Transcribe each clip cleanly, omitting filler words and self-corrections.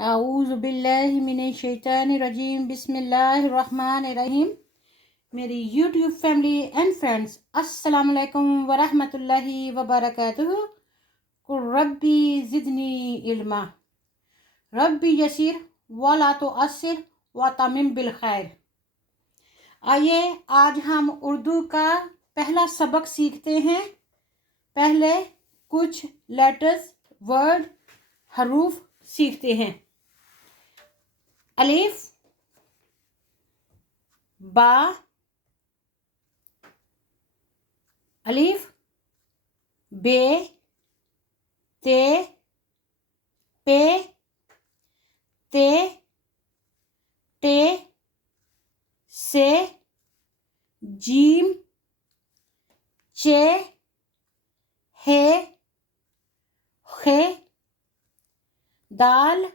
आऊज़ु बिल्लाहि मिनश शैतानिर रजीम बिस्मिल्लाहिर रहमानिर रहीम। मेरी YouTube family and friends, अस्सलाम वालेकुम व रहमतुल्लाहि व बरकातुहू। कुल रब्बी ज़िदनी इल्मा, रब्बी यसीर वला तुअस्सिर व तमिम बिल खैर। आइए आज हम उर्दू का पहला सबक सीखते हैं। पहले कुछ लेटर्स, वर्ड, हरूफ सीखते हैं। अलिफ, बा, अलिफ, बे, ते, पे, ते, टे, से, जीम, चे, हे, खे, दाल,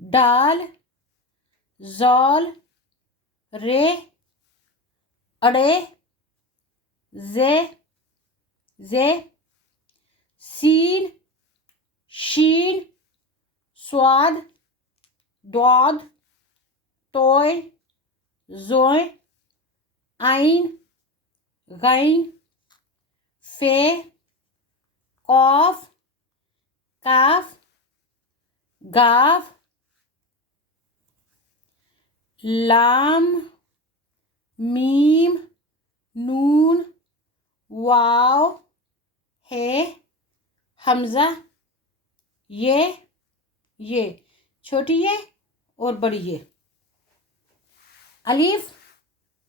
डाल, जौल, रे, अड़े, जे, सीन, शीन, स्वाद, द्वाद, तोय, जोय, आइन, गैन, फे, कौफ, काफ, गाफ, लाम, मीम, नून, वाव, हे, हमजा, ये छोटी ये और बड़ी ये। अलिफ,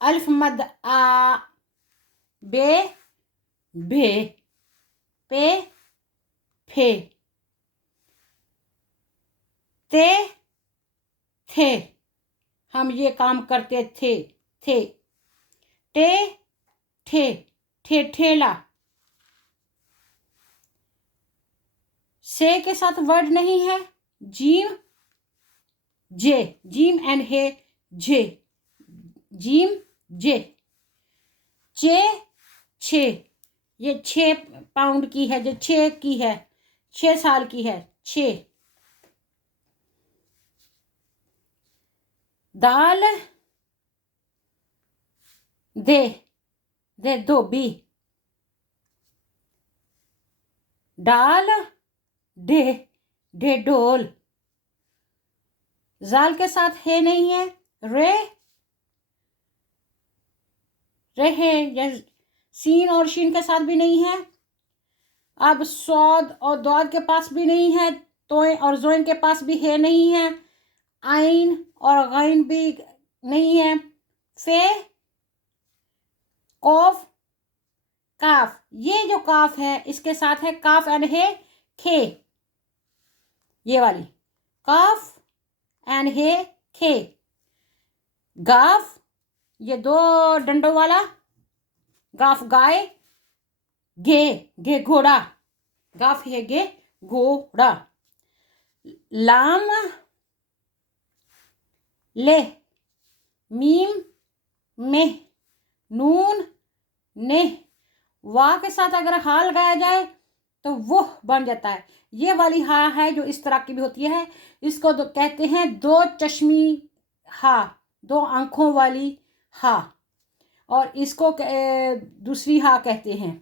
अल्फ मद आ, बे, भे, पे, फे, ते, थे, हम ये काम करते थे, थे, टे, ठे, ठेला। से के साथ वर्ड नहीं है। जीम, जे, जीम एंड हे, जे, जीम, जे, चे, छे, ये 6 पाउंड की है, जो 6 की है, 6 साल की है, 6। दाल, दे, धोबी। डाल, ढे, ढोल। जाल के साथ है नहीं है। है या सीन और शीन के साथ भी नहीं है। अब सौद और दौद के पास भी नहीं है। तोय और जोइन के पास भी है नहीं है। आइन और गैन भी नहीं है। फे, कौफ, काफ। ये जो काफ है इसके साथ है काफ एंड है खे, ये वाली काफ एंड हे, खे। गाफ, ये 2 डंडों वाला, गाफ गाय, गे घोड़ा, गाफ है गे घोड़ा। लाम, ले, मीम, में, नून, ने। वाह के साथ अगर हा लगाया जाए तो वो बन जाता है। ये वाली हा है जो इस तरह की भी होती है, इसको कहते हैं 2 चश्मी हा, 2 आंखों वाली हा। और इसको दूसरी हा कहते हैं।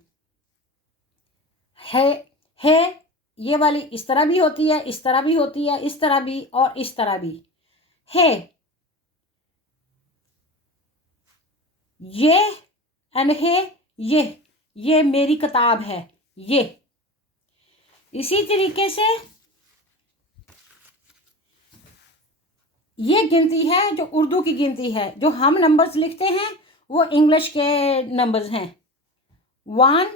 है ये वाली इस तरह भी होती है, इस तरह भी होती है, इस तरह भी और इस तरह भी है। ये एंड है, ये मेरी किताब है, ये। इसी तरीके से ये गिनती है जो उर्दू की गिनती है। जो हम नंबर्स लिखते हैं वो इंग्लिश के नंबर्स हैं। 1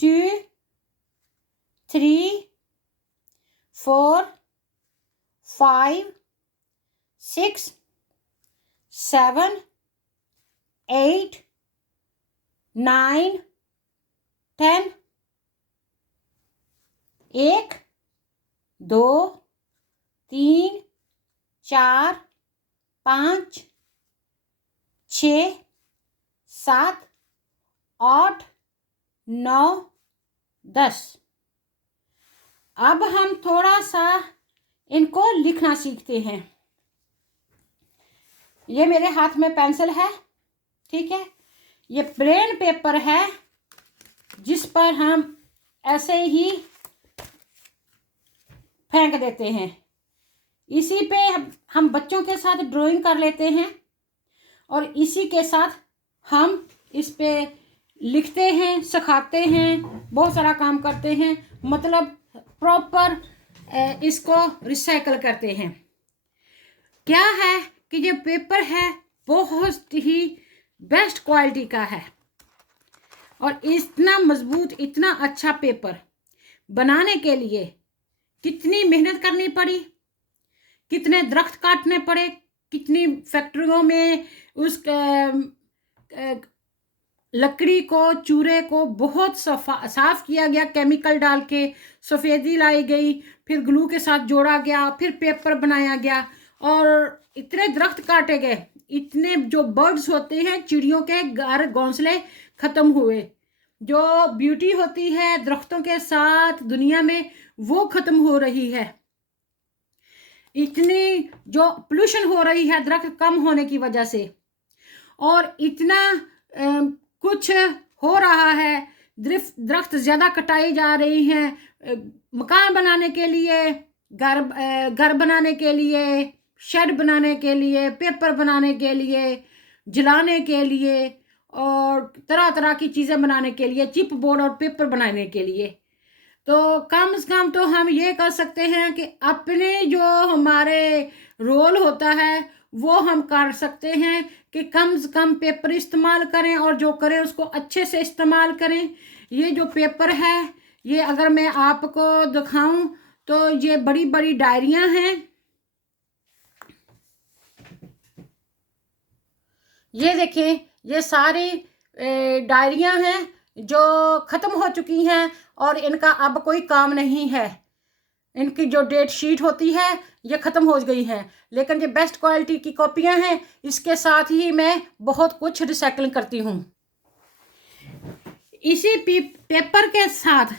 2 3 4 5 6 7 8 9 10। 1 2 3 4 5 6 7 8 9 10। अब हम थोड़ा सा इनको लिखना सीखते हैं। ये मेरे हाथ में पेंसिल है, ठीक है। ये प्लेन पेपर है जिस पर हम ऐसे ही फेंक देते हैं। इसी पे हम बच्चों के साथ ड्राइंग कर लेते हैं और इसी के साथ हम इस पे लिखते हैं, सिखाते हैं, बहुत सारा काम करते हैं, मतलब प्रॉपर इसको रिसाइकल करते हैं। क्या है कि ये पेपर है बहुत ही बेस्ट क्वालिटी का है और इतना मजबूत, इतना अच्छा पेपर बनाने के लिए कितनी मेहनत करनी पड़ी, कितने दरख्त काटने पड़े, कितनी फैक्ट्रियों में उस लकड़ी को, चूरे को बहुत साफ किया गया, केमिकल डाल के सफ़ेदी लाई गई, फिर ग्लू के साथ जोड़ा गया, फिर पेपर बनाया गया और इतने दरख्त काटे गए, इतने जो बर्ड्स होते हैं, चिड़ियों के घर घोंसले ख़त्म हुए, जो ब्यूटी होती है दरख्तों के साथ दुनिया में वो ख़त्म हो रही है। इतनी जो पोल्यूशन हो रही है दरख्त कम होने की वजह से, और इतना कुछ हो रहा है, दरख्त ज़्यादा कटाई जा रही हैं मकान बनाने के लिए, घर बनाने के लिए, शेड बनाने के लिए, पेपर बनाने के लिए, जलाने के लिए और तरह तरह की चीज़ें बनाने के लिए, चिप बोर्ड और पेपर बनाने के लिए। तो कम से कम तो हम ये कर सकते हैं कि अपने जो हमारे रोल होता है वो हम कर सकते हैं कि कम से कम पेपर इस्तेमाल करें और जो करें उसको अच्छे से इस्तेमाल करें। ये जो पेपर है ये अगर मैं आपको दिखाऊं तो ये बड़ी बड़ी डायरियां हैं। ये देखिए, ये सारी डायरियां हैं जो ख़त्म हो चुकी हैं और इनका अब कोई काम नहीं है। इनकी जो डेट शीट होती है ये ख़त्म हो गई है, लेकिन ये बेस्ट क्वालिटी की कॉपियां हैं। इसके साथ ही मैं बहुत कुछ रिसाइकलिंग करती हूँ। इसी पेपर के साथ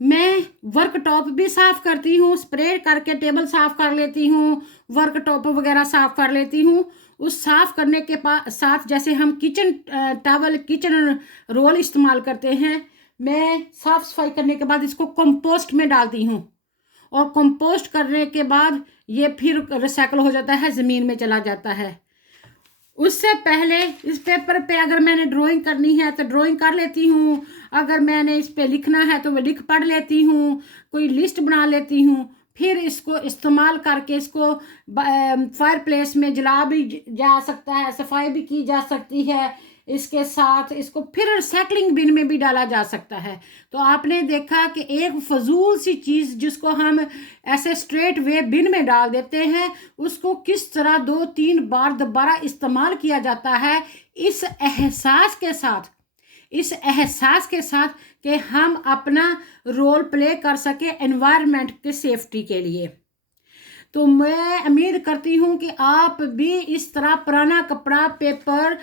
मैं वर्क टॉप भी साफ़ करती हूँ, स्प्रे करके टेबल साफ़ कर लेती हूँ, वर्क टॉप वगैरह साफ़ कर लेती हूँ। उस साफ़ करने के साथ जैसे हम किचन टॉवल, किचन रोल इस्तेमाल करते हैं, मैं साफ़ सफाई करने के बाद इसको कंपोस्ट में डालती हूँ और कंपोस्ट करने के बाद ये फिर रिसाइकल हो जाता है, ज़मीन में चला जाता है। उससे पहले इस पेपर पे अगर मैंने ड्राइंग करनी है तो ड्राइंग कर लेती हूँ, अगर मैंने इस पे लिखना है तो मैं लिख पढ़ लेती हूँ, कोई लिस्ट बना लेती हूँ, फिर इसको इस्तेमाल करके इसको फायर प्लेस में जला भी जा सकता है, सफाई भी की जा सकती है। इसके साथ इसको फिर रिसाइकलिंग बिन में भी डाला जा सकता है। तो आपने देखा कि एक फजूल सी चीज़ जिसको हम ऐसे स्ट्रेट वे बिन में डाल देते हैं, उसको किस तरह 2-3 बार दोबारा इस्तेमाल किया जाता है, इस एहसास के साथ कि हम अपना रोल प्ले कर सके एनवायरनमेंट के सेफ्टी के लिए। तो मैं उम्मीद करती हूँ कि आप भी इस तरह पुराना कपड़ा, पेपर,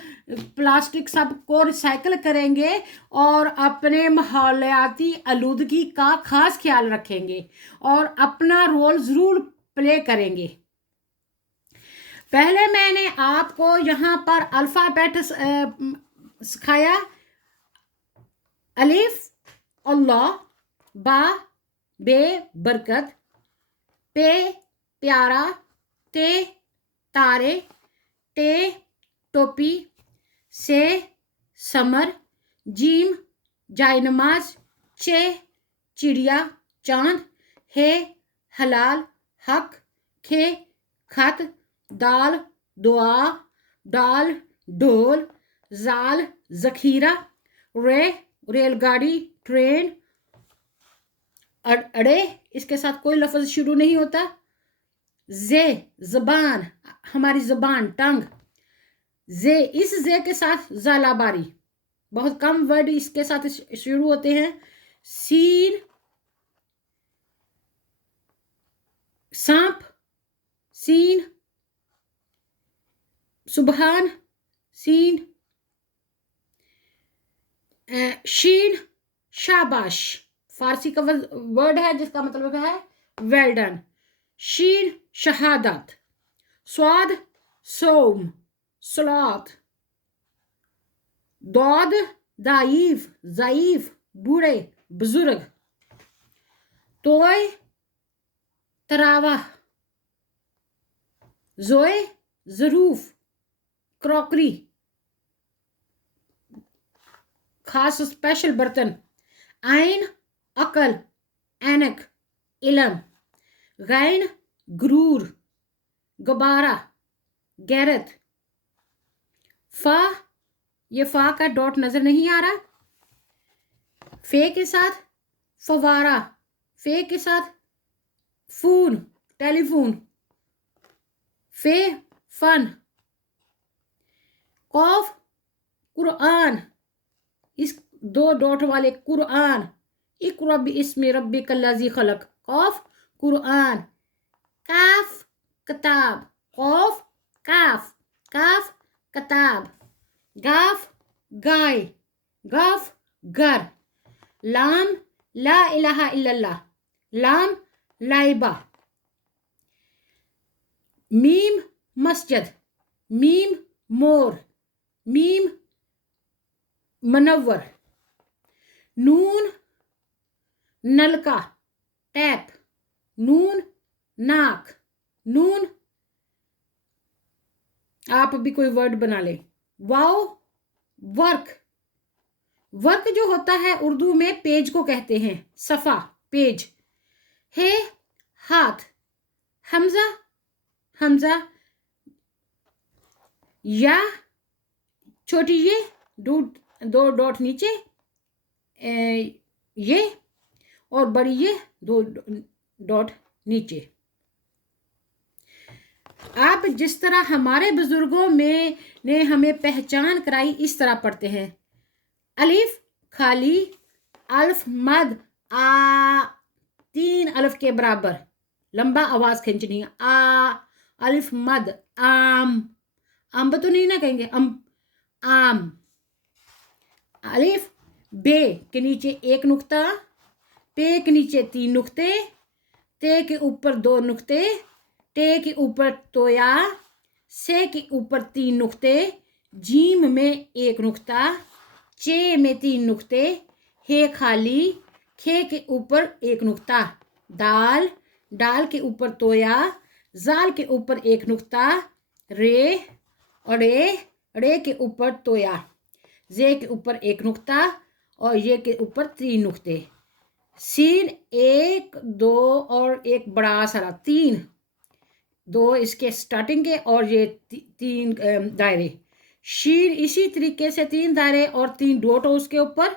प्लास्टिक सब को रिसाइकल करेंगे और अपने माहौलियाती आलूदगी का खास ख्याल रखेंगे और अपना रोल ज़रूर प्ले करेंगे। पहले मैंने आपको यहाँ पर अल्फ़ाबेट सिखाया, अलिफ अल्लाह, बा बे बरकत, पे प्यारा, ते तारे, टे टोपी, से समर, जीम जायनमाज, चे चिड़िया चांद, हे हलाल हक, खे खत, दाल दुआ, डाल ढोल, जाल जखीरा, रे रेलगाड़ी, ट्रेन, अड़े इसके साथ कोई लफ्ज़ शुरू नहीं होता, जे ज़बान, हमारी ज़बान, टंग, जे इस जे के साथ जालाबारी, बहुत कम वर्ड इसके साथ शुरू होते हैं, सीन सांप, सीन सुबहान, सीन शीन शाबाश, फारसी का वर्ड है जिसका मतलब है वेल डन। शीन शहादत, स्वाद सोम सलात, दौद दाइफ ज़ईफ बूढ़े बुजुर्ग, तोय तरावा, जोए ज़रूफ क्रॉकरी खास स्पेशल बर्तन, आइन अकल ऐनक इलम, गैन गुरूर गुब्बारा गैरत, फा ये फा का डॉट नजर नहीं आ रहा, फे के साथ फवारा, फे के साथ फोन टेलीफोन, फे फन, कौफ कुरआन इस दो डॉट वाले कुरआन, इक़रा बिस्मि रब्बिकल्लज़ी खलक, कौफ कुरआन, काफ किताब, कौफ काफ काफ किताब, गाफ गाय, गाफ घर, लाम ला इलाहा इल्लल्लाह, लाम लाइबा, मीम मस्जिद, मीम मोर, मीम मनव्वर, नून नलका टैप, नून नाक, नून आप भी कोई वर्ड बना ले, वाओ वर्क, वर्क जो होता है उर्दू में पेज को कहते हैं, सफ़ा पेज, है हाथ, हमजा हमजा, या छोटी ये दो डॉट नीचे ये और बड़ी ये दो डॉट नीचे। आप जिस तरह हमारे बुजुर्गों में ने हमें पहचान कराई इस तरह पढ़ते हैं, अलिफ खाली, अल्फ मद आ, 3 अल्फ के बराबर लंबा आवाज खींचनी है, आ अलिफ मद आम, अम्ब तो नहीं ना कहेंगे, आम, अलिफ बे के नीचे 1 नुक्ता, पे के नीचे 3 नुक्ते, ते के ऊपर 2 नुक्ते, टे के ऊपर तोया, से के ऊपर 3 नुक्ते, जीम में 1 नुक्ता, चे में 3 नुक्ते, हे खाली, खे के ऊपर 1 नुक्ता, दाल, डाल के ऊपर तोया, जाल के ऊपर 1 नुक्ता, रे अड़े, अड़े के ऊपर तोया, जे के ऊपर 1 नुक्ता और ये के ऊपर 3 नुक्ते, सीन 1 2 और एक बड़ा सारा 3, 2 इसके स्टार्टिंग के और ये 3 दायरे, शीन इसी तरीके से 3 दायरे और 3 डॉट उसके ऊपर,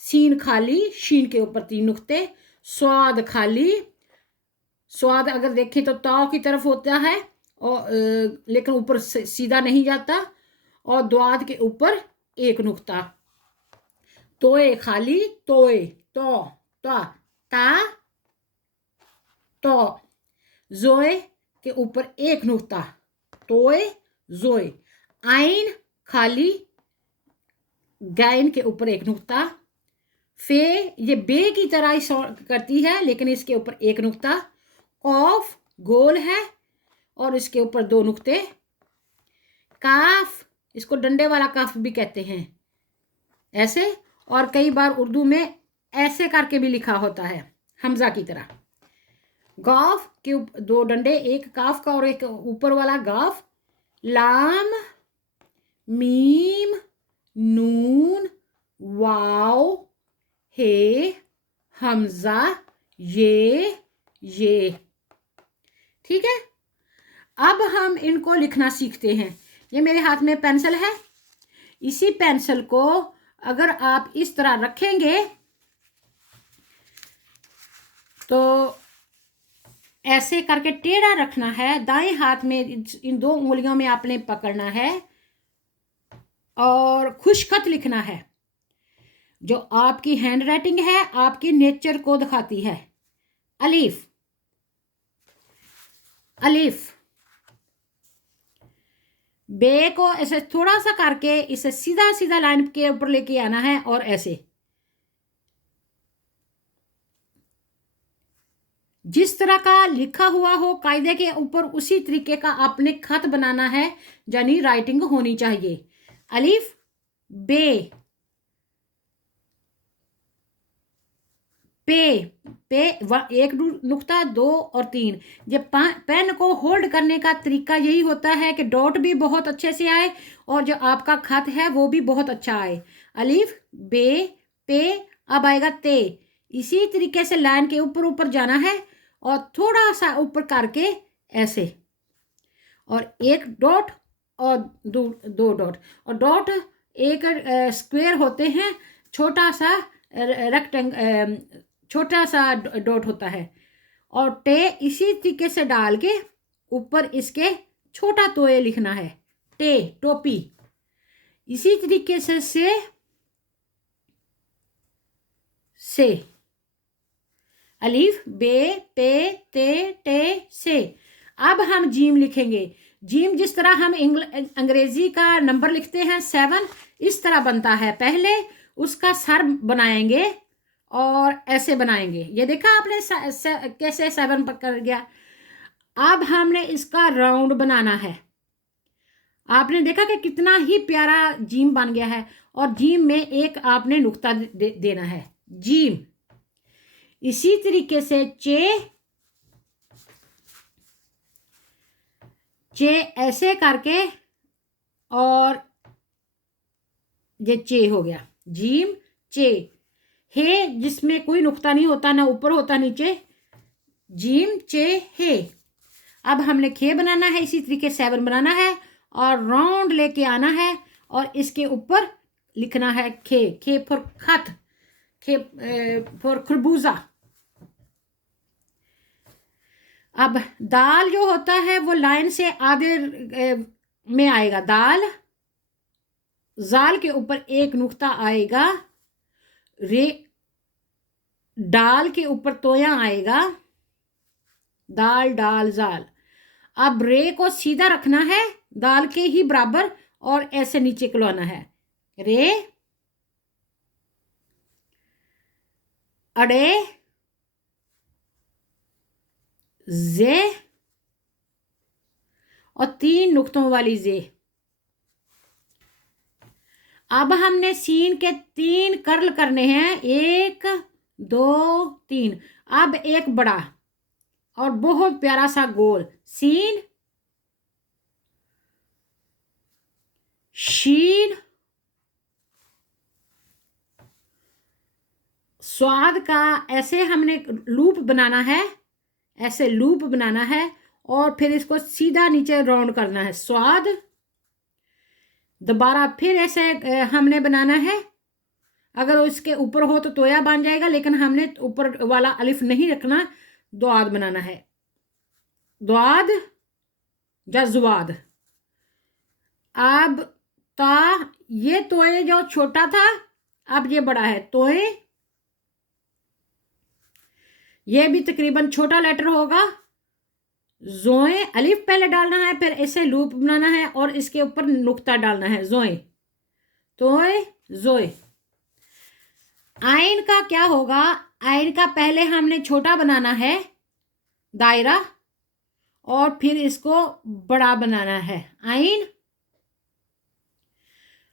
सीन खाली, शीन के ऊपर 3 नुक्ते, स्वाद खाली, स्वाद अगर देखें तो ताव की तरफ होता है और लेकिन ऊपर सीधा नहीं जाता, और द्वाद के ऊपर 1 नुक्ता, तोए खाली, तोए तो ता तो, जोए के ऊपर 1 नुक्ता, तोए जोए, आइन खाली, गाइन के ऊपर 1 नुक्ता, फे ये बे की तरह करती है लेकिन इसके ऊपर 1 नुक्ता, कौफ गोल है और इसके ऊपर 2 नुक्ते, काफ इसको डंडे वाला काफ भी कहते हैं ऐसे, और कई बार उर्दू में ऐसे करके भी लिखा होता है हमजा की तरह, गाफ के 2 डंडे, एक काफ का और एक ऊपर वाला गाफ, लाम मीम नून वाओ हे हमजा ये ठीक है। अब हम इनको लिखना सीखते हैं। ये मेरे हाथ में पेंसिल है, इसी पेंसिल को अगर आप इस तरह रखेंगे तो ऐसे करके टेढ़ा रखना है, दाएं हाथ में इन 2 उंगलियों में आपने पकड़ना है और खुशखत लिखना है जो आपकी हैंड राइटिंग है, आपकी नेचर को दिखाती है। अलीफ अलीफ, बे को ऐसे थोड़ा सा करके इसे सीधा सीधा लाइन के ऊपर लेके आना है और ऐसे, जिस तरह का लिखा हुआ हो कायदे के ऊपर उसी तरीके का आपने खत बनाना है, यानी राइटिंग होनी चाहिए। अलिफ बे, पे, पे एक नुक्ता, 2 और 3। जब पेन को होल्ड करने का तरीका यही होता है कि डॉट भी बहुत अच्छे से आए और जो आपका खत है वो भी बहुत अच्छा आए। अलिफ बे पे, अब आएगा ते। इसी तरीके से लाइन के ऊपर ऊपर जाना है और थोड़ा सा ऊपर करके ऐसे, और एक डॉट और दो डॉट, और डॉट एक स्क्वायर होते हैं, छोटा सा छोटा सा डॉट होता है, और टे इसी तरीके से डाल के ऊपर इसके छोटा तोए लिखना है, टे टोपी। इसी तरीके से अलीफ बे पे ते टे से। अब हम जीम लिखेंगे। जीम जिस तरह हम अंग्रेजी का नंबर लिखते हैं 7, इस तरह बनता है। पहले उसका सर बनाएंगे और ऐसे बनाएंगे, ये देखा आपने कैसे 7 पकड़ गया। अब हमने इसका राउंड बनाना है। आपने देखा कि कितना ही प्यारा जीम बन गया है, और जीम में एक आपने नुक्ता देना है, जीम। इसी तरीके से चे ऐसे करके, और ये चे हो गया, जीम चे। हे जिसमें कोई नुक्ता नहीं होता, ना ऊपर होता नीचे, जीम चे हे। अब हमने खे बनाना है, इसी तरीके 7 बनाना है और राउंड लेके आना है, और इसके ऊपर लिखना है खे। खे फॉर खत, खे फॉर खरबूजा। अब दाल जो होता है वो लाइन से आधे में आएगा, दाल। जाल के ऊपर एक नुक्ता आएगा, रे डाल के ऊपर तोया आएगा, दाल डाल जाल। अब रे को सीधा रखना है दाल के ही बराबर, और ऐसे नीचे को लाना है, रे अड़े जे, और 3 नुक्तों वाली जे। अब हमने सीन के 3 कर्ल करने हैं, 1 2 3। अब एक बड़ा और बहुत प्यारा सा गोल, सीन शीन स्वाद का। ऐसे हमने लूप बनाना है, ऐसे लूप बनाना है, और फिर इसको सीधा नीचे राउंड करना है, स्वाद। दोबारा फिर ऐसे हमने बनाना है। अगर उसके ऊपर हो तो तोया बन जाएगा, लेकिन हमने ऊपर वाला अलिफ नहीं रखना, द्वाद बनाना है, द्वाद या जुवाद। अब ता, ये तोए जो छोटा था अब ये बड़ा है, तोए। ये भी तकरीबन छोटा लेटर होगा। जोए, अलिफ पहले डालना है, फिर ऐसे लूप बनाना है और इसके ऊपर नुक्ता डालना है, जोए तोए जोए। आइन का क्या होगा? आइन का पहले हमने छोटा बनाना है दायरा, और फिर इसको बड़ा बनाना है आइन,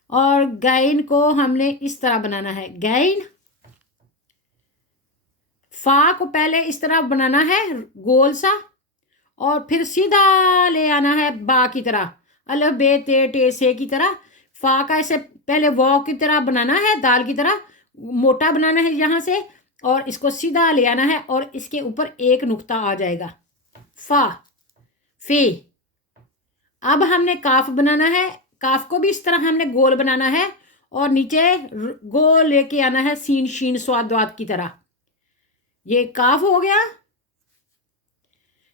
और गाइन को हमने इस तरह बनाना है, गाइन। फा को पहले इस तरह बनाना है गोल सा, और फिर सीधा ले आना है बा की तरह, अलिफ बे ते टे से की तरह। फा का ऐसे पहले वॉ की तरह बनाना है, दाल की तरह मोटा बनाना है यहाँ से, और इसको सीधा ले आना है, और इसके ऊपर एक नुक्ता आ जाएगा, फा फे। अब हमने काफ बनाना है, काफ को भी इस तरह हमने गोल बनाना है, और नीचे गोल लेके आना है सीन शीन स्वाद द्वाद की तरह। ये काफ हो गया।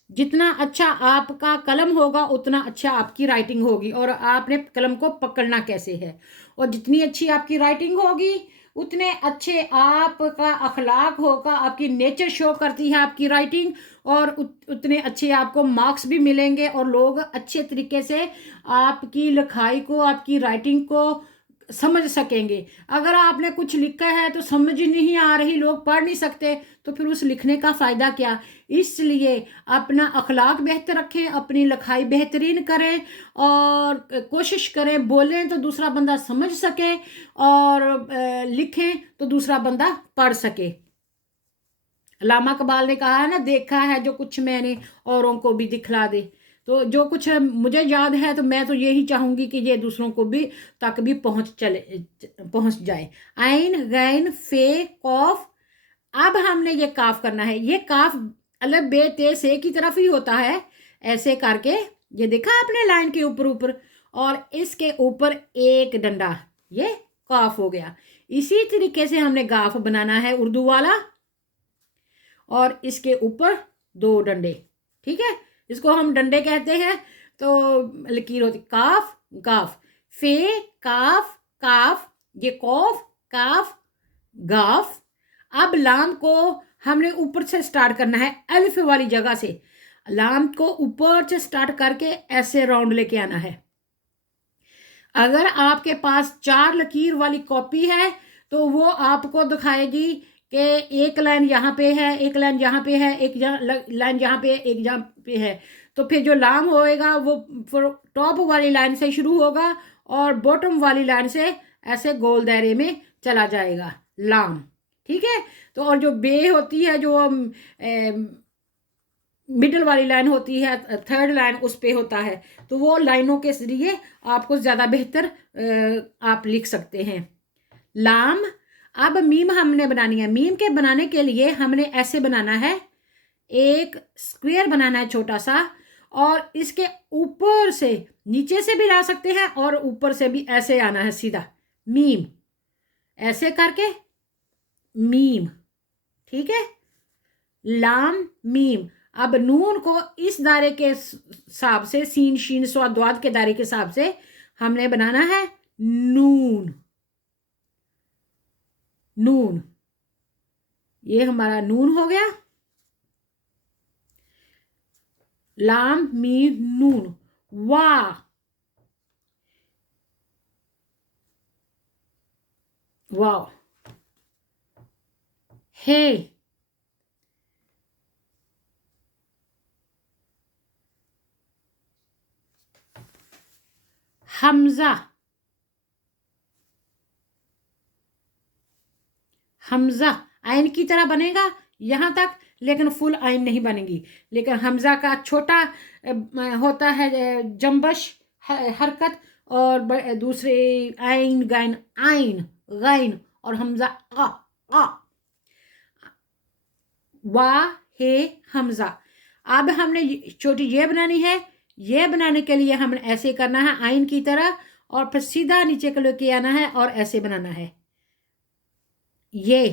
जितना अच्छा आपका कलम होगा उतना अच्छा आपकी राइटिंग होगी, और आपने कलम को पकड़ना कैसे है, और जितनी अच्छी आपकी राइटिंग होगी उतने अच्छे आपका अखलाक होगा, आपकी नेचर शो करती है आपकी राइटिंग, और उतने अच्छे आपको मार्क्स भी मिलेंगे, और लोग अच्छे तरीके से आपकी लिखाई को, आपकी राइटिंग को समझ सकेंगे। अगर आपने कुछ लिखा है तो समझ नहीं आ रही, लोग पढ़ नहीं सकते, तो फिर उस लिखने का फ़ायदा क्या। इसलिए अपना अखलाक बेहतर रखें, अपनी लिखाई बेहतरीन करें और कोशिश करें बोलें तो दूसरा बंदा समझ सके और लिखें तो दूसरा बंदा पढ़ सके। अल्लामा इकबाल ने कहा है ना, देखा है जो कुछ मैंने औरों को भी दिखला दे। तो जो कुछ मुझे याद है तो मैं तो यही चाहूँगी कि ये दूसरों को भी तक भी पहुँच जाए। आइन गैन फे कौफ। अब हमने ये काफ करना है। ये काफ अलग बे ते से की तरफ ही होता है, ऐसे करके ये देखा आपने लाइन के ऊपर ऊपर, और इसके ऊपर एक डंडा, ये काफ हो गया। इसी तरीके से हमने गाफ बनाना है उर्दू वाला, और इसके ऊपर 2 डंडे। ठीक है, इसको हम डंडे कहते हैं। तो लकीर होती काफ गाफ, फे काफ काफ, ये कौफ काफ गाफ। अब लाम को हमने ऊपर से स्टार्ट करना है, अलिफ वाली जगह से। लाम को ऊपर से स्टार्ट करके ऐसे राउंड लेके आना है। अगर आपके पास 4 लकीर वाली कॉपी है तो वो आपको दिखाएगी कि एक लाइन यहाँ पे है, एक लाइन यहाँ पे है, एक लाइन यहाँ पे, एक यहाँ पे है। तो फिर जो लाम होएगा वो टॉप वाली लाइन से शुरू होगा और बॉटम वाली लाइन से ऐसे गोल दायरे में चला जाएगा लाम। ठीक है, तो और जो बे होती है, जो मिडल वाली लाइन होती है, थर्ड लाइन उस पे होता है। तो वो लाइनों के जरिए आपको ज़्यादा बेहतर आप लिख सकते हैं। लाम। अब मीम हमने बनानी है। मीम के बनाने के लिए हमने ऐसे बनाना है, एक स्क्वायर बनाना है छोटा सा, और इसके ऊपर से नीचे से भी ला सकते हैं और ऊपर से भी ऐसे आना है सीधा मीम, ऐसे करके मीम। ठीक है, लाम मीम। अब नून को इस दायरे के हिसाब से, सीन शीन स्वाद द्वाद के दायरे के हिसाब से हमने बनाना है नून। नून, ये हमारा नून हो गया। लाम मीम नून। वाह, वाह। हे, हमजा। हमजा आइन की तरह बनेगा यहाँ तक, लेकिन फुल आइन नहीं बनेगी। लेकिन हमजा का छोटा होता है जंबश हरकत, और दूसरे आइन गाइन, आइन गाइन, और हमजा आ। वा हे हमजा। अब हमने छोटी ये बनानी है। ये बनाने के लिए हमें ऐसे करना है आइन की तरह, और फिर सीधा नीचे को लेके आना है और ऐसे बनाना है। ये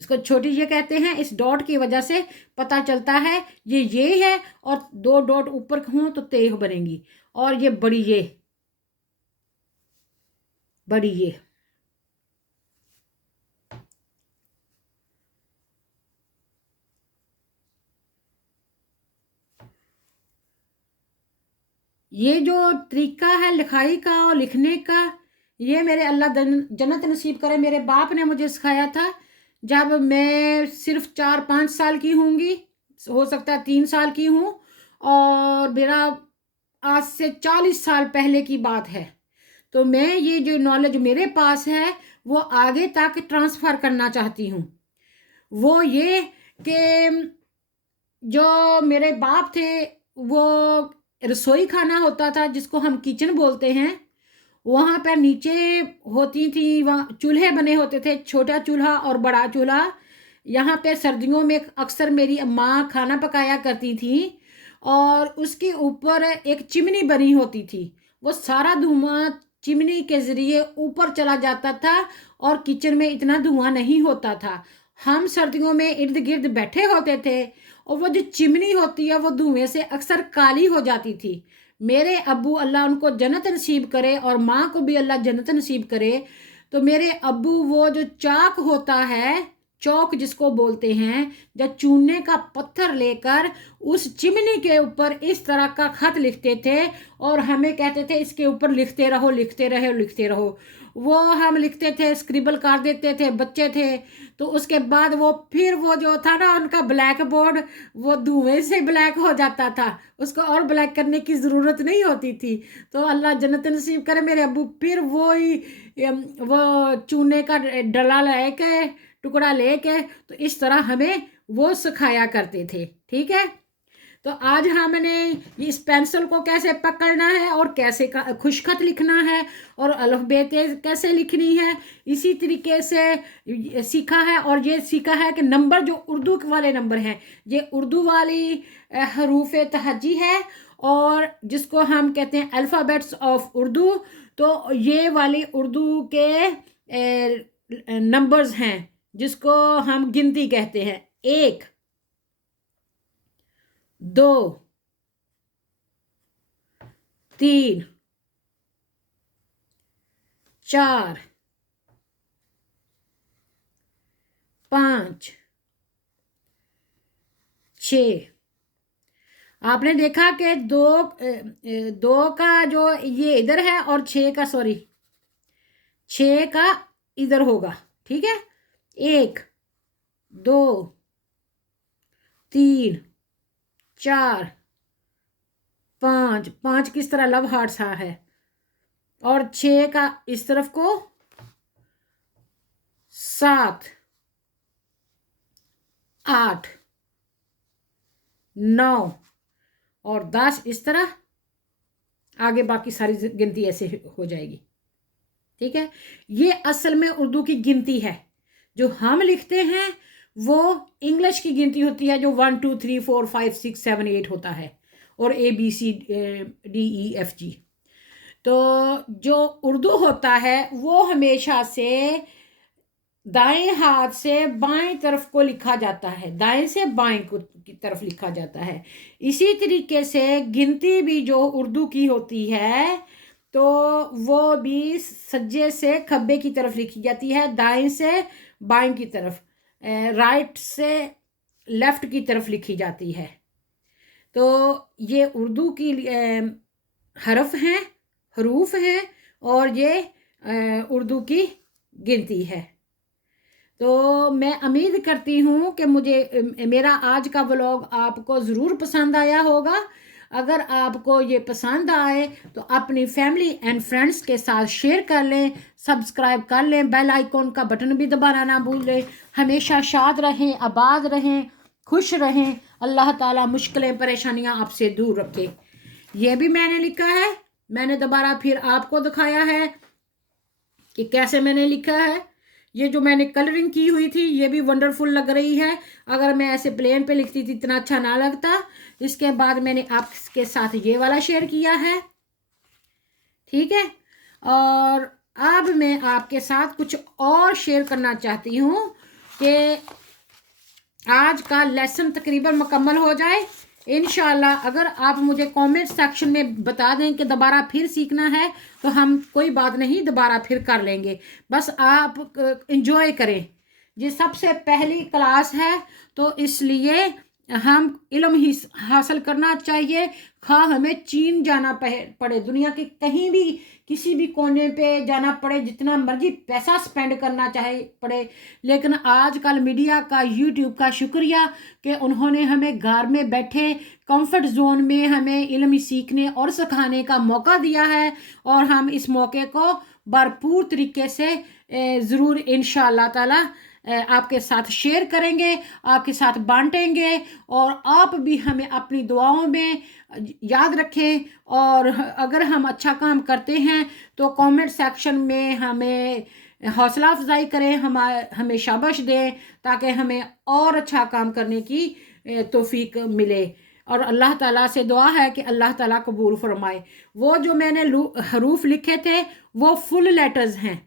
इसको छोटी ये कहते हैं, इस डॉट की वजह से पता चलता है ये है, और 2 डॉट ऊपर हों तो ते बनेंगी। और ये बड़ी ये, बड़ी ये जो तरीका है लिखाई का और लिखने का, ये मेरे अल्लाह जन्नत नसीब करे, मेरे बाप ने मुझे सिखाया था जब मैं सिर्फ 4-5 साल की होंगी, हो सकता है 3 साल की हूँ, और मेरा आज से 40 साल पहले की बात है। तो मैं ये जो नॉलेज मेरे पास है वो आगे तक ट्रांसफ़र करना चाहती हूँ। वो ये कि जो मेरे बाप थे, वो रसोई खाना होता था जिसको हम किचन बोलते हैं, वहाँ पर नीचे होती थी, वहाँ चूल्हे बने होते थे, छोटा चूल्हा और बड़ा चूल्हा। यहाँ पे सर्दियों में अक्सर मेरी माँ खाना पकाया करती थी, और उसके ऊपर एक चिमनी बनी होती थी। वो सारा धुआं चिमनी के ज़रिए ऊपर चला जाता था, और किचन में इतना धुआं नहीं होता था। हम सर्दियों में इर्द गिर्द बैठे होते थे, और वो जो चिमनी होती है वो धुएं से अक्सर काली हो जाती थी। मेरे अब्बू, अल्लाह उनको जन्नत नसीब करे, और माँ को भी अल्लाह जन्नत नसीब करे, तो मेरे अब्बू वो जो चाक होता है चौक जिसको बोलते हैं, जब चूने का पत्थर लेकर उस चिमनी के ऊपर इस तरह का खत लिखते थे और हमें कहते थे इसके ऊपर लिखते रहो, लिखते रहो, लिखते रहो। वो हम लिखते थे, स्क्रिबल कर देते थे, बच्चे थे। तो उसके बाद वो फिर वो जो था ना उनका ब्लैक बोर्ड, वो धुएं से ब्लैक हो जाता था, उसको और ब्लैक करने की ज़रूरत नहीं होती थी। तो अल्लाह जन्नत नसीब करे, मेरे अब्बू फिर वो ही वो चूने का डला लेके, टुकड़ा लेके, तो इस तरह हमें वो सिखाया करते थे। ठीक है, तो आज हमने इस पेंसिल को कैसे पकड़ना है और कैसे खुशखत लिखना है और अल्फ़बेट कैसे लिखनी है, इसी तरीके से सीखा है। और ये सीखा है कि नंबर जो उर्दू वाले नंबर हैं, ये उर्दू वाली हरूफ तहज्जी है, और जिसको हम कहते हैं अल्फ़ाबेट्स ऑफ उर्दू। तो ये वाली उर्दू के नंबर्स हैं जिसको हम गिनती कहते हैं। 1, 2, 3, 4, 5, 6। आपने देखा कि दो का जो ये इधर है और 6 का, सॉरी 6 का इधर होगा। ठीक है, 1, 2, 3, 4, 5, 5 किस तरह लव हार्ट सा है, और 6 का इस तरफ को, 7, 8, 9 और 10 इस तरह। आगे बाकी सारी गिनती ऐसे हो जाएगी। ठीक है, ये असल में उर्दू की गिनती है। जो हम लिखते हैं वो इंग्लिश की गिनती होती है, जो 1 2 3 4 5 6 7 8 होता है, और ABCDEFG। तो जो उर्दू होता है वो हमेशा से दाएं हाथ से बाएं तरफ को लिखा जाता है, दाएं से बाएं की तरफ लिखा जाता है। इसी तरीके से गिनती भी जो उर्दू की होती है, तो वो भी सज्जे से खब्बे की तरफ लिखी जाती है, दाएं से बाएं की तरफ, राइट से लेफ्ट की तरफ लिखी जाती है। तो ये उर्दू की हरफ हैं, हरूफ हैं, और ये उर्दू की गिनती है। तो मैं उम्मीद करती हूँ कि मेरा आज का व्लॉग आपको ज़रूर पसंद आया होगा। अगर आपको ये पसंद आए तो अपनी फैमिली एंड फ्रेंड्स के साथ शेयर कर लें, सब्सक्राइब कर लें, बेल आइकॉन का बटन भी दबाना ना भूलें। हमेशा शाद रहें, आबाद रहें, खुश रहें। अल्लाह ताला मुश्किलें परेशानियां आपसे दूर रखे। ये भी मैंने लिखा है, मैंने दोबारा फिर आपको दिखाया है कि कैसे मैंने लिखा है। ये जो मैंने कलरिंग की हुई थी ये भी वंडरफुल लग रही है। अगर मैं ऐसे प्लेन पे लिखती थी इतना अच्छा ना लगता। इसके बाद मैंने आपके साथ ये वाला शेयर किया है। ठीक है, और अब मैं आपके साथ कुछ और शेयर करना चाहती हूँ कि आज का लेसन तकरीबन मुकम्मल हो जाए इंशाल्लाह। अगर आप मुझे कमेंट सेक्शन में बता दें कि दोबारा फिर सीखना है तो हम कोई बात नहीं, दोबारा फिर कर लेंगे। बस आप इंजॉय करें। ये सबसे पहली क्लास है तो इसलिए हम इल्म ही हासिल करना चाहिए। खा हमें चीन जाना पड़े, दुनिया के कहीं भी किसी भी कोने पे जाना पड़े, जितना मर्जी पैसा स्पेंड करना चाहे पड़े, लेकिन आजकल मीडिया का, यूट्यूब का शुक्रिया कि उन्होंने हमें घर में बैठे कंफर्ट जोन में हमें इल्म सीखने और सिखाने का मौका दिया है। और हम इस मौके को भरपूर तरीके से ज़रूर इंशाअल्लाह ताला आपके साथ शेयर करेंगे, आपके साथ बांटेंगे, और आप भी हमें अपनी दुआओं में याद रखें। और अगर हम अच्छा काम करते हैं तो कमेंट सेक्शन में हमें हौसला अफजाई करें, हमें शाबाश दें, ताकि हमें और अच्छा काम करने की तौफीक मिले। और अल्लाह ताला से दुआ है कि अल्लाह ताला कबूल फरमाए। वो जो मैंने हरूफ लिखे थे वो फुल लेटर्स हैं।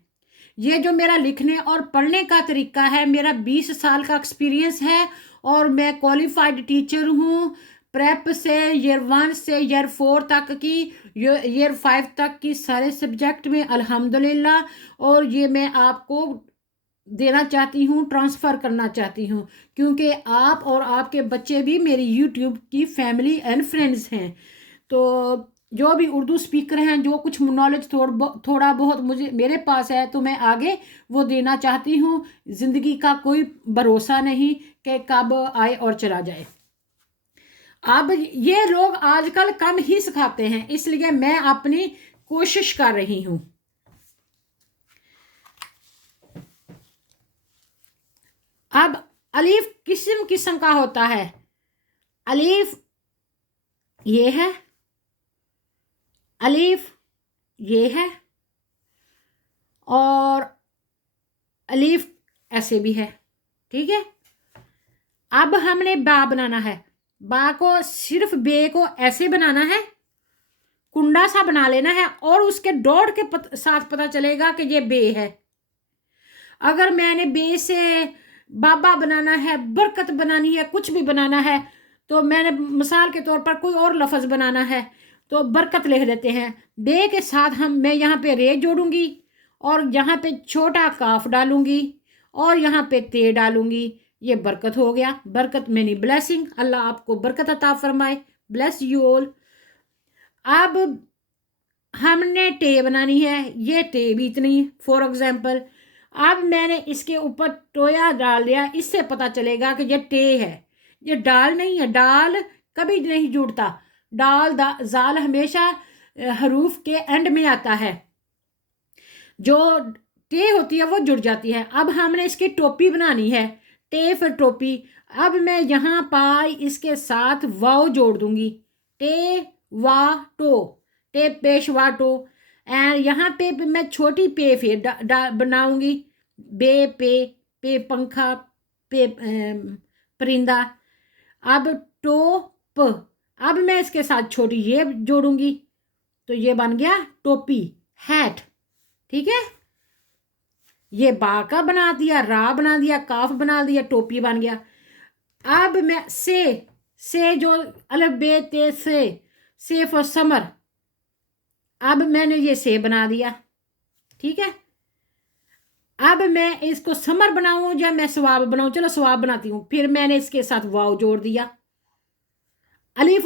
ये जो मेरा लिखने और पढ़ने का तरीका है, मेरा 20 साल का एक्सपीरियंस है, और मैं क्वालिफाइड टीचर हूँ। प्रेप से ईयर 1 से ईयर 4 तक की, ईयर 5 तक की सारे सब्जेक्ट में अल्हम्दुलिल्लाह। और ये मैं आपको देना चाहती हूँ, ट्रांसफ़र करना चाहती हूँ, क्योंकि आप और आपके बच्चे भी मेरी यूट्यूब की फैमिली एंड फ्रेंड्स हैं। तो जो भी उर्दू स्पीकर हैं, जो कुछ नॉलेज थोड़ा बहुत मुझे मेरे पास है, तो मैं आगे वो देना चाहती हूँ। ज़िंदगी का कोई भरोसा नहीं कि कब आए और चला जाए। अब ये लोग आजकल कम ही सिखाते हैं, इसलिए मैं अपनी कोशिश कर रही हूँ। अब अलीफ किस्म किस्म का होता है। अलीफ ये है, अलीफ ये है, और अलीफ ऐसे भी है। ठीक है। अब हमने बा बनाना है। बा को सिर्फ बे को ऐसे बनाना है, कुंडा सा बना लेना है, और उसके डॉट के साथ पता चलेगा कि ये बे है। अगर मैंने बे से बाबा बनाना है, बरकत बनानी है, कुछ भी बनाना है, तो मैंने मिसाल के तौर पर कोई और लफ्ज़ बनाना है तो बरकत लिख देते हैं। बे के साथ मैं यहाँ पे रे जोड़ूंगी, और यहाँ पे छोटा काफ डालूंगी, और यहाँ पे ते डालूंगी। ये बरकत हो गया। बरकत मेनी ब्लेसिंग। अल्लाह आपको बरकत अता फरमाए। Bless you all. अब हमने टे बनानी है। ये टे भी इतनी, फॉर एग्जाम्पल। अब मैंने इसके ऊपर टोया डाल दिया, इससे पता चलेगा कि ये टे है, ये डाल नहीं है। डाल कभी नहीं जुड़ता। डाल जाल हमेशा हरूफ के एंड में आता है, जो टे होती है वो जुड़ जाती है। अब हमने इसकी टोपी बनानी है, टे फिर टोपी। अब मैं यहाँ पाई इसके साथ वाव जोड़ दूंगी, टे वा टो, टे पेश वा टो। एंड यहाँ पे मैं छोटी पे फिर बनाऊंगी, बे पे पंखा, पे परिंदा। अब टो प, अब मैं इसके साथ छोटी ये जोड़ूंगी, तो ये बन गया टोपी, हैट। ठीक है। ये बा का बना दिया, रा बना दिया, काफ बना दिया, टोपी बन गया। अब मैं से जो अलग बे ते से फॉर समर। अब मैंने ये से बना दिया। ठीक है। अब मैं इसको समर बनाऊं या मैं सवाब बनाऊं? चलो सवाब बनाती हूँ। फिर मैंने इसके साथ वाव जोड़ दिया, अलीफ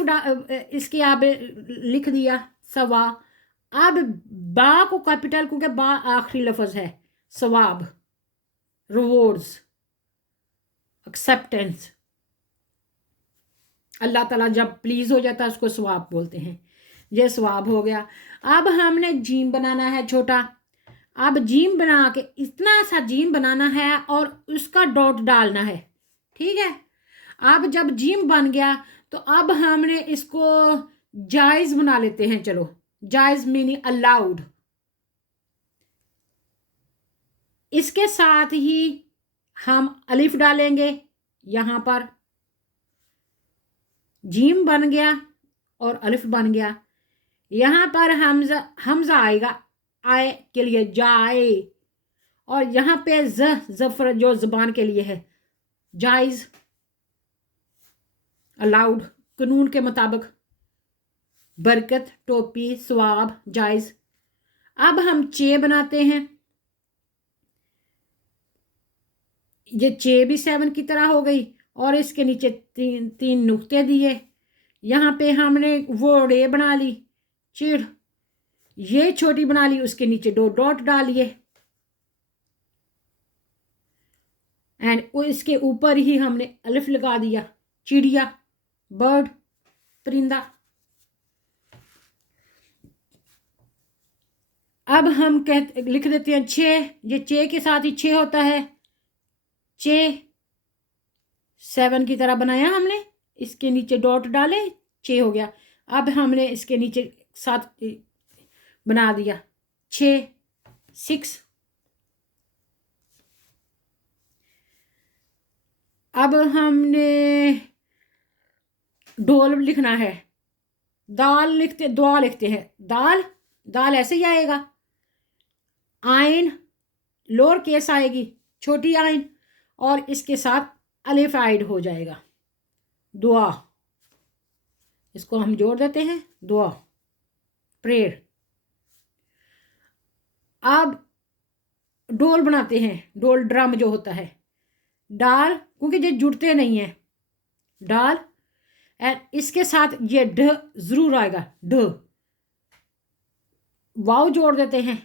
इसके आप लिख दिया सवा। अब बा को कैपिटल, क्योंकि बा आखिरी लफ्ज है। सवाब, रिवॉर्ड्स, एक्सेप्टेंस। अल्लाह ताला जब प्लीज हो जाता है उसको सवाब बोलते हैं। ये सवाब हो गया। अब हमने जीम बनाना है छोटा। अब जीम बना के इतना सा जीम बनाना है और उसका डॉट डालना है। ठीक है। अब जब जीम बन गया तो अब हमने इसको जायज बना लेते हैं। चलो, जायज मीनिंग अलाउड। इसके साथ ही हम अलिफ डालेंगे। यहां पर जीम बन गया और अलिफ बन गया। यहां पर हमजा आएगा, आए के लिए जाए, और यहां पे जफर जो जुबान के लिए है, जायज, अलाउड, कानून के मुताबिक, बरकत, टोपी, सवाब, जायज। अब हम चे बनाते हैं। ये चे भी 7 की तरह हो गई, और इसके नीचे तीन नुक्ते दिए। यहाँ पे हमने वो रे बना ली, चिड़, ये छोटी बना ली, उसके नीचे 2 डॉट डालिए, एंड इसके ऊपर ही हमने अलिफ लगा दिया, चिड़िया, बर्ड, परिंदा। अब हम लिख देते हैं 6। ये चे के साथ ही 6 होता है। चे 7 की तरह बनाया हमने, इसके नीचे डॉट डाले, 6 हो गया। अब हमने इसके नीचे 7 बना दिया, 6। अब हमने ढोल लिखना है। दाल लिखते, दुआ लिखते हैं, दाल, दाल ऐसे ही आएगा। आइन लोअर केस आएगी, छोटी आइन, और इसके साथ अलिफ ऐड हो जाएगा, दुआ। इसको हम जोड़ देते हैं, दुआ, प्रेयर। अब डोल बनाते हैं, डोल ड्रम जो होता है, डाल, क्योंकि ये जुड़ते नहीं हैं, डाल, एंड इसके साथ ये ढ जरूर आएगा, ढ, वाव जोड़ देते हैं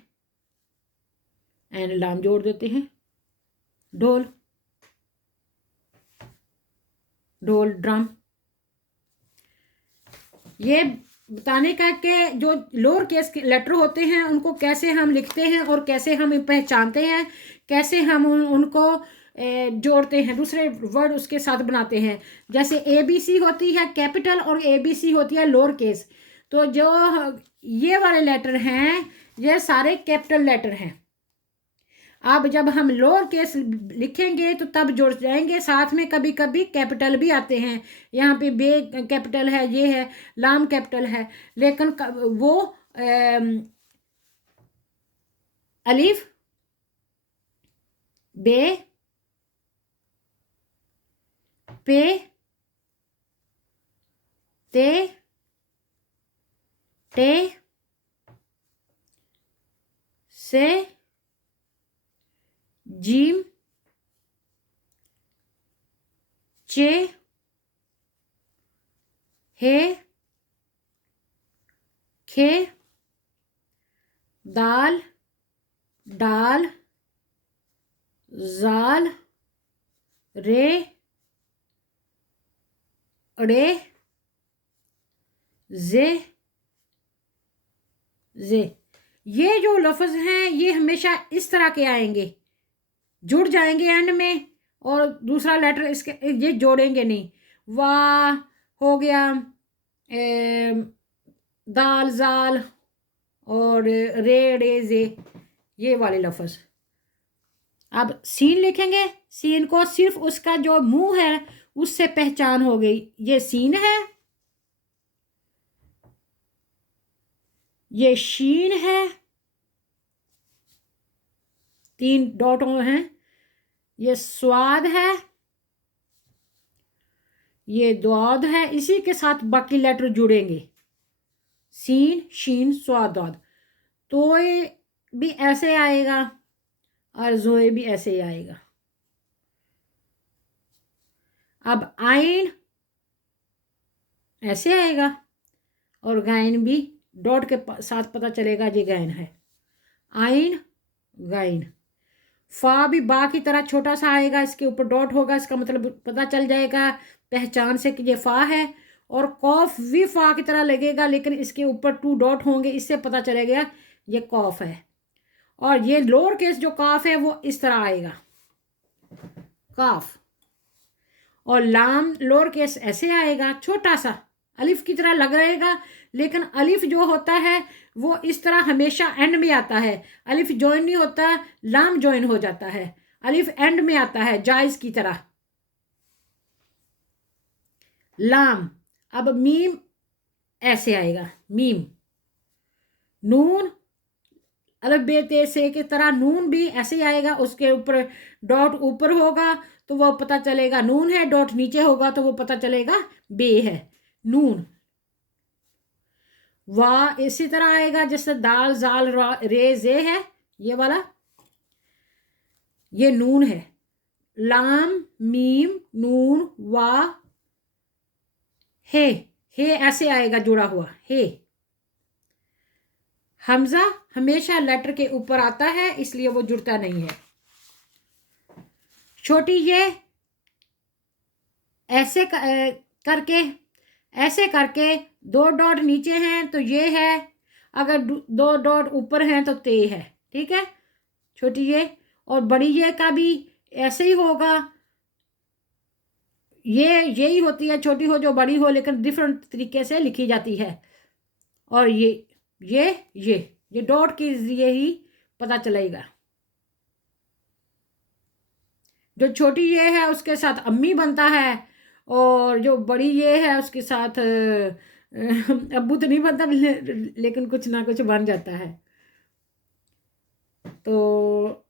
एंड लाम जोड़ देते हैं, ढोल, ढोल ड्रम। ये बताने का कि जो लोअर केस लेटर होते हैं उनको कैसे हम लिखते हैं और कैसे हम पहचानते हैं, कैसे हम उनको जोड़ते हैं, दूसरे वर्ड उसके साथ बनाते हैं। जैसे ABC होती है कैपिटल और ABC होती है लोअर केस। तो जो ये वाले लेटर हैं ये सारे कैपिटल लेटर हैं। अब जब हम लोअर केस लिखेंगे तो तब जुड़ जाएंगे, साथ में कभी कभी कैपिटल भी आते हैं, यहाँ पे बे कैपिटल है, ये है, लाम कैपिटल है, लेकिन वो अलिफ, बे, पे, ते, टे, से, जीम, चे, हे, खे, दाल, डाल, जाल, रे, अड़े, जे, जे। ये जो लफ्ज़ हैं ये हमेशा इस तरह के आएंगे, जुड़ जाएंगे एंड में, और दूसरा लेटर इसके ये जोड़ेंगे नहीं। वाह हो गया, दाल, जाल और रे, डे, जे, ये वाले लफ्ज़। अब सीन लिखेंगे, सीन को सिर्फ उसका जो मुंह है उससे पहचान हो गई, ये सीन है, ये शीन है, 3 डॉट हैं, ये स्वाद है, ये द्वाद है, इसी के साथ बाकी लेटर जुड़ेंगे, सीन, शीन, स्वाद, द्वाद। तोए भी ऐसे आएगा और जोए भी ऐसे ही आएगा। अब आइन ऐसे आएगा और गायन भी डॉट के साथ पता चलेगा ये गायन है, आइन, गायन। फा भी बा की तरह छोटा सा आएगा, इसके ऊपर डॉट होगा, इसका मतलब पता चल जाएगा पहचान से कि ये फा है। और कॉफ भी फा की तरह लगेगा लेकिन इसके ऊपर 2 डॉट होंगे, इससे पता चलेगा ये कॉफ है। और ये लोअर केस जो काफ है वो इस तरह आएगा, काफ। और लाम लोअर केस ऐसे आएगा, छोटा सा अलिफ की तरह लग रहेगा, लेकिन अलिफ जो होता है वो इस तरह हमेशा एंड में आता है, अलिफ ज्वाइन नहीं होता, लाम ज्वाइन हो जाता है, अलिफ एंड में आता है जायज की तरह, लाम। अब मीम ऐसे आएगा, मीम, नून अलिफ बे ते से की तरह नून भी ऐसे ही आएगा, उसके ऊपर डॉट ऊपर होगा तो वो पता चलेगा नून है, डॉट नीचे होगा तो वो पता चलेगा बे है, नून। वाह इसी तरह आएगा जैसे दाल, जाल, रे, जे है, ये वाला, ये नून है, लाम, मीम, नून, वाह, हे ऐसे आएगा जुड़ा हुआ, हे। हमजा हमेशा लेटर के ऊपर आता है इसलिए वो जुड़ता नहीं है। छोटी ये ऐसे करके 2 डॉट नीचे हैं तो ये है, अगर 2 डॉट ऊपर हैं तो ते है, ठीक है छोटी ये। और बड़ी ये का भी ऐसे ही होगा, ये यही होती है, छोटी हो जो बड़ी हो, लेकिन डिफरेंट तरीके से लिखी जाती है। और ये डॉट के जरिए ही पता चलेगा। जो छोटी ये है उसके साथ अम्मी बनता है, और जो बड़ी ये है उसके साथ अब्बू तो नहीं बनता, लेकिन कुछ ना कुछ बन जाता है। तो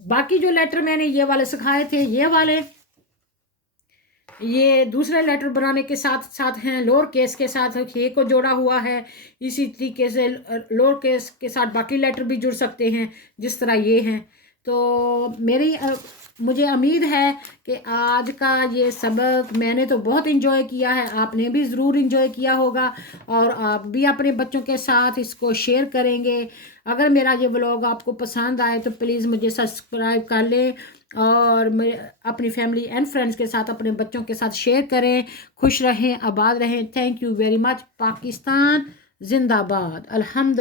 बाकी जो लेटर मैंने ये वाले सिखाए थे, ये वाले ये दूसरे लेटर बनाने के साथ साथ हैं लोअर केस के साथ हे को जोड़ा हुआ है। इसी तरीके से लोअर केस के साथ बाकी लेटर भी जुड़ सकते हैं जिस तरह ये हैं। तो मुझे उम्मीद है कि आज का ये सबक मैंने तो बहुत इंजॉय किया है, आपने भी ज़रूर इंजॉय किया होगा और आप भी अपने बच्चों के साथ इसको शेयर करेंगे। अगर मेरा ये व्लॉग आपको पसंद आए तो प्लीज़ मुझे सब्सक्राइब कर लें और अपनी फैमिली एंड फ्रेंड्स के साथ अपने बच्चों के साथ शेयर करें। खुश रहें, आबाद रहें। Thank you very much. Pakistan जिंदाबाद। अल्हम्दुलिल्लाह।